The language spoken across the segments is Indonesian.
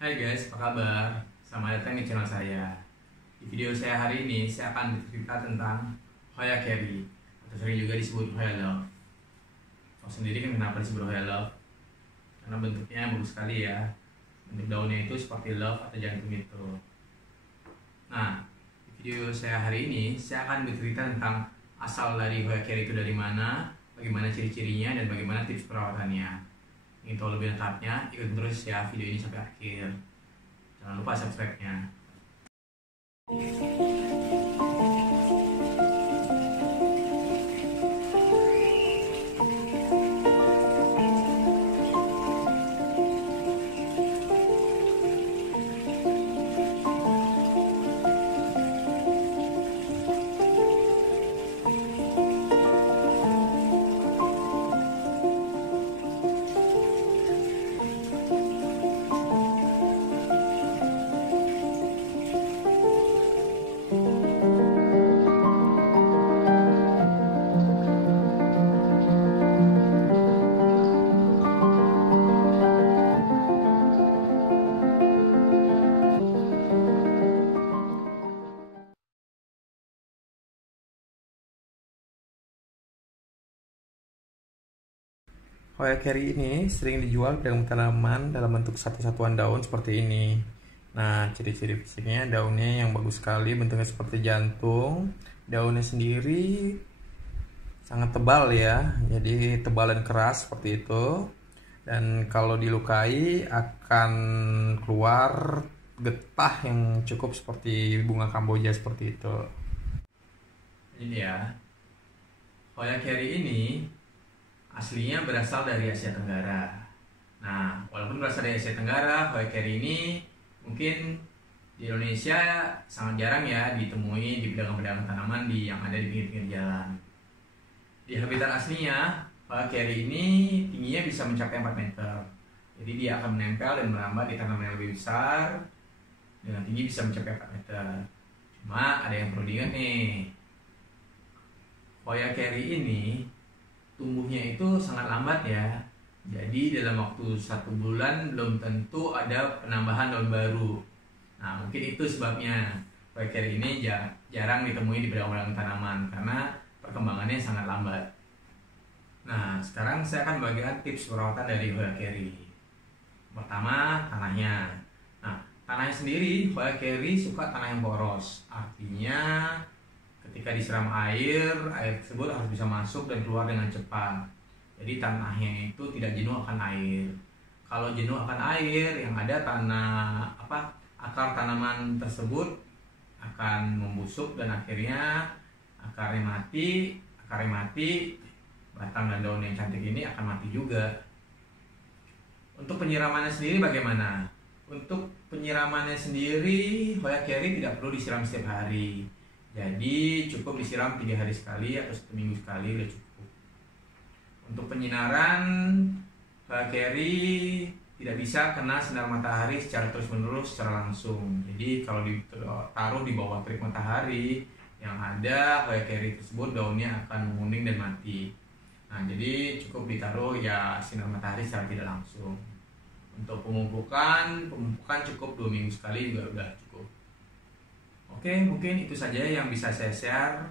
Hai guys, apa kabar? Selamat datang di channel saya. Di video saya hari ini, saya akan bercerita tentang Hoya Carry, atau sering juga disebut Hoya Love. Tahu sendiri kan kenapa disebut Hoya Love? Karena bentuknya bagus sekali ya. Bentuk daunnya itu seperti love atau jantung itu. Nah, di video saya hari ini, saya akan bercerita tentang asal dari Hoya Carry itu dari mana, bagaimana ciri-cirinya, dan bagaimana tips perawatannya. Ingin tahu lebih lengkapnya, ikutin terus ya video ini sampai akhir. Jangan lupa subscribe-nya. Hoya Carry ini sering dijual dengan tanaman dalam bentuk satu-satuan daun seperti ini. Nah, ciri-ciri fisiknya daunnya yang bagus sekali, bentuknya seperti jantung. Daunnya sendiri sangat tebal ya, jadi tebal dan keras seperti itu. Dan kalau dilukai akan keluar getah yang cukup seperti bunga Kamboja seperti itu. Ini ya, Hoya Carry ini aslinya berasal dari Asia Tenggara. Nah, walaupun berasal dari Asia Tenggara, Hoya Carry ini mungkin di Indonesia sangat jarang ya ditemui di pedagang-pedagang tanaman yang ada di pinggir-pinggir jalan. Di habitat aslinya, Hoya Carry ini tingginya bisa mencapai 4 meter. Jadi dia akan menempel dan merambat di tanaman yang lebih besar dengan tinggi bisa mencapai 4 meter. Cuma ada yang perlu diingat nih. Hoya Carry ini tumbuhnya itu sangat lambat ya. Jadi dalam waktu 1 bulan belum tentu ada penambahan daun baru. Nah, mungkin itu sebabnya Hoya Carry ini jarang ditemui di pedagang-pedagang tanaman karena perkembangannya sangat lambat. Nah, sekarang saya akan bagikan tips perawatan dari Hoya Carry. Pertama, tanahnya. Nah, tanahnya sendiri Hoya Carry suka tanah yang poros. Artinya ketika disiram air tersebut harus bisa masuk dan keluar dengan cepat. Jadi tanahnya itu tidak jenuh akan air. Kalau jenuh akan air, yang ada akar tanaman tersebut akan membusuk dan akhirnya akarnya mati, batang dan daun yang cantik ini akan mati juga. Untuk penyiramannya sendiri bagaimana? Untuk penyiramannya sendiri, Hoya Carry tidak perlu disiram setiap hari. Jadi cukup disiram 3 hari sekali atau 1 minggu sekali udah cukup. Untuk penyinaran, Hoya Carry tidak bisa kena sinar matahari secara terus-menerus secara langsung. Jadi kalau ditaruh di bawah terik matahari, yang ada Hoya Carry tersebut daunnya akan menguning dan mati. Nah, jadi cukup ditaruh ya sinar matahari secara tidak langsung. Untuk pemupukan cukup 2 minggu sekali juga udah cukup. Oke, mungkin itu saja yang bisa saya share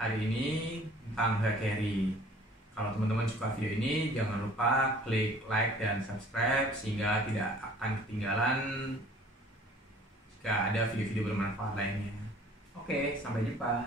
hari ini tentang Hoya Carry. Kalau teman-teman suka video ini, jangan lupa klik like dan subscribe sehingga tidak akan ketinggalan jika ada video-video bermanfaat lainnya. Oke, sampai jumpa.